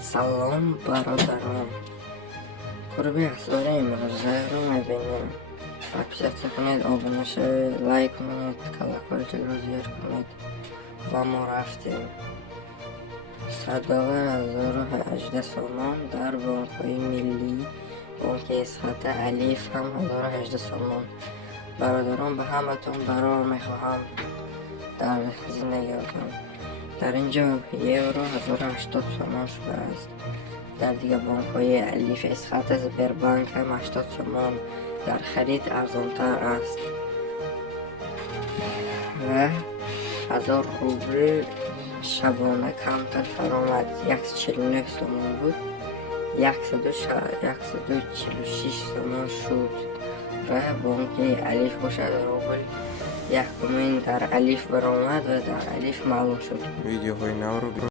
سلام برادران، قربی اخبار امروزه رو میبینیم. подписаться کنید، آبونه شوید، لایک کنید، کلاکارچه رو زیر کنید و ما رفتیم. صداقه 1018 سالمان در بانک‌های ملی، بانک اسحت الیف هم 1018 سالمان. برادران به همتون برار میخواهم در زندگیتون. در اینجا یورو 1080 سومان شده است. در دیگه بانک های الیف اسحت سبربانک هم 80 سومان. در خرید ارزانتر است و 1000 روبل شبانه کمتر فرامد. 149 سومان بود، 146 سومان شد و بانک الیف با 100 روبل یکمین در الیف برآمد و در الیف معلوم شد. ویدیوهای نو رو